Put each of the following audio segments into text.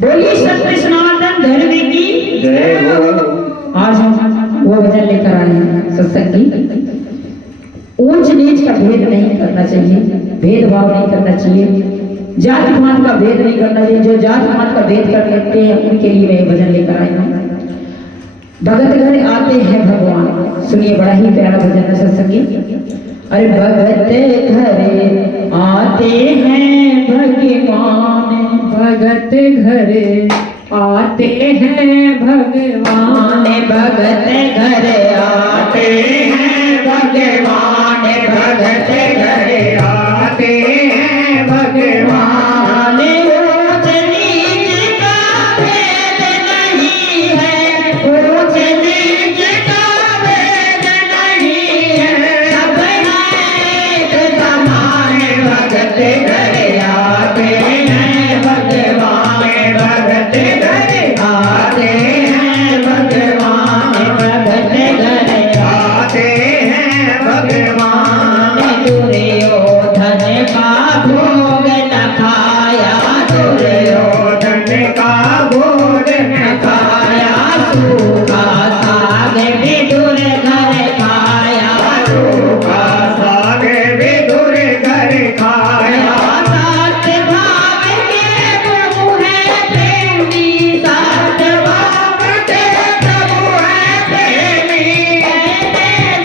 बोलिए सत्य सनातन धर्म की जय हो। आज हम वो भजन लेकर आए हैं सत्संग की। ऊंच नीच का भेद नहीं करना चाहिए, भेदभाव नहीं करना चाहिए, जाति मान का भेद नहीं करना चाहिए। जो जाति मान का भेद कर लेते हैं उनके लिए मैं ये भजन लेकर आई हूँ। भगत घर आते हैं भगवान, सुनिए बड़ा ही प्यारा भजन है सत्संगी। अरे भगत घरे आते हैं भगवान, भगत घरे आते हैं भगवान, भगत घरे आते हैं भगवान, भगत घरे आते हैं भगवान। ऊंच नीच का भेद नहीं है, ऊंच नीच का भेद नहीं है, सब एक समान। भगत घरे आते हैं भगवान, भगत घरे आते हैं भगवान, भगत घरे आते हैं भगवान। दुर्योधन का भोग न खाया, दुर्योधन का भोग न खाया, सूखा साग विदुर घर खाया, सूखा साग विदुर घर खाया। सात भाव के प्रभु है प्रेमी, सात भाव के प्रभु है प्रेमी,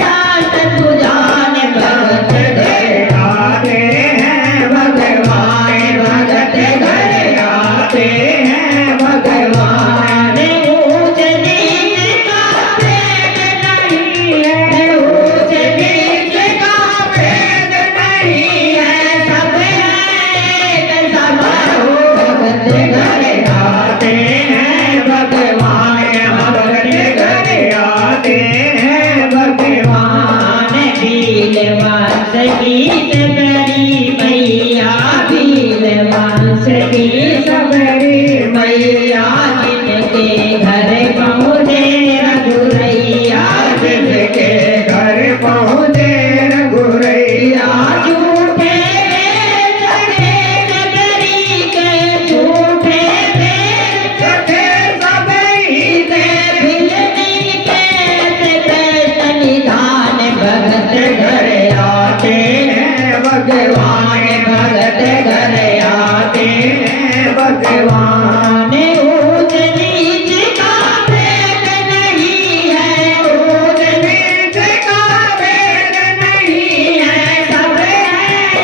दास सुजान भगत घरे आते हैं भगवान, भगत घर आते हैं भगवान। ऊंच नीच का भेद नहीं है, ऊंच नीच का भेद नहीं है, सब एक समान। भगत घरे आते हैं भगवान, भगत घर आते हैं भगवान। बील वंश की सबरी मैया, बील वंश की सबरी मैया, जिनके घर पहुँचे रघुरैया, जिनके घर पहुँचे रघुरैया। झूठे वेद चढ़े नगरी के, झूठे वेद सखे सबरी से भिलनी कैसे कृष्ण निधान। भगत घरे आते हैं भगवान, भगत घर आते हैं भगवान। ऊंच नीच का भेद नहीं है, ऊंच नीच का भेद नहीं है, सब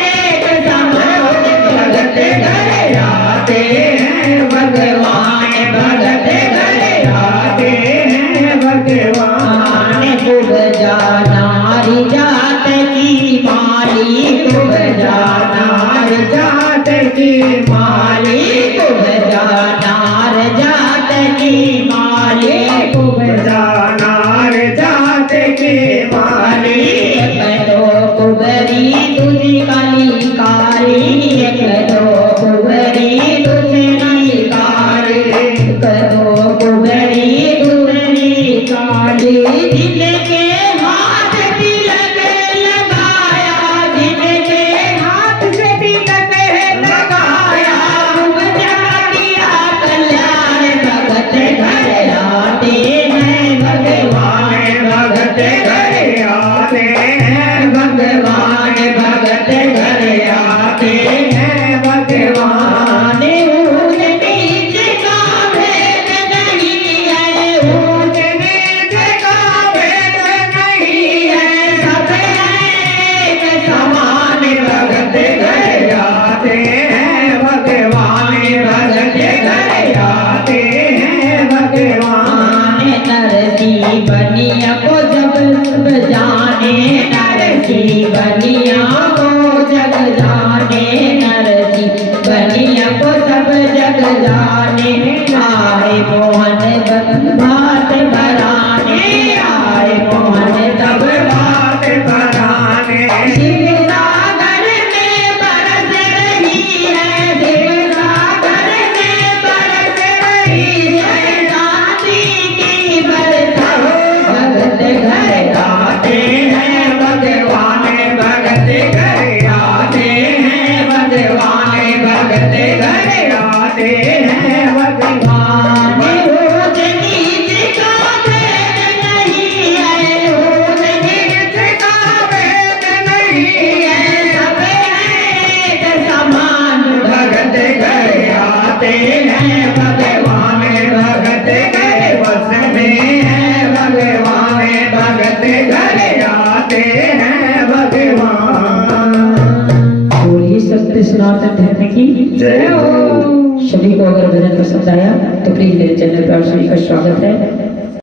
एक समान। भगत घर आते हैं भगवान, भगत घर आते हैं भगवान। खूब नारी जात की माली, खूब नार जात की माली, खूब नार जात की माली, खूब नार जात की माली। एक दो कुबरी तुझी काली काली, एक दो कुबरी तुझी काली, एक दो कुबरी तुझी काली, जिनके हाथ तिलक लगाया, जिनके हाथ से तिलक लगाया, बजा दिया कल्याण। भगत घर आते हैं भगवान, भगत घर आते हैं भगवान, भगत घर आते हैं भगवान। ऊंच नीच का भेद नहीं है, ऊंच नीच का भेद नहीं है, सब एक समान। भगत घर आते हैं भगवान, भगत घर आते हैं भगवान। नरसी बनिया को जब सब जाने, नरसी बनिया को जग जाने, नरसी बनिया को सब जग जाने। आए मोहन बात बराने, आए मोहन तब बात बराने। शिव सागर में बरस रही है, शिव सागर में बरस रही है, शांति की बरसा। भगत घर आते हैं भगवान, भगत घर आते हैं भगवान, भगत घर आते हैं भगवान। अभिमान ऊंच नीच का भेद नहीं है, ऊंच नीच का भेद नहीं है, सब एक समान भगत घर आते हैं भगवान, भगत घर बस में है भगवान, भगत घर आते हैं भगवान। बोलिए सत्य सनातन धर्म की जय हो। सभी को अगर भजन पसंद आया तो प्लीज मेरे चैनल पर आप सभी का स्वागत है।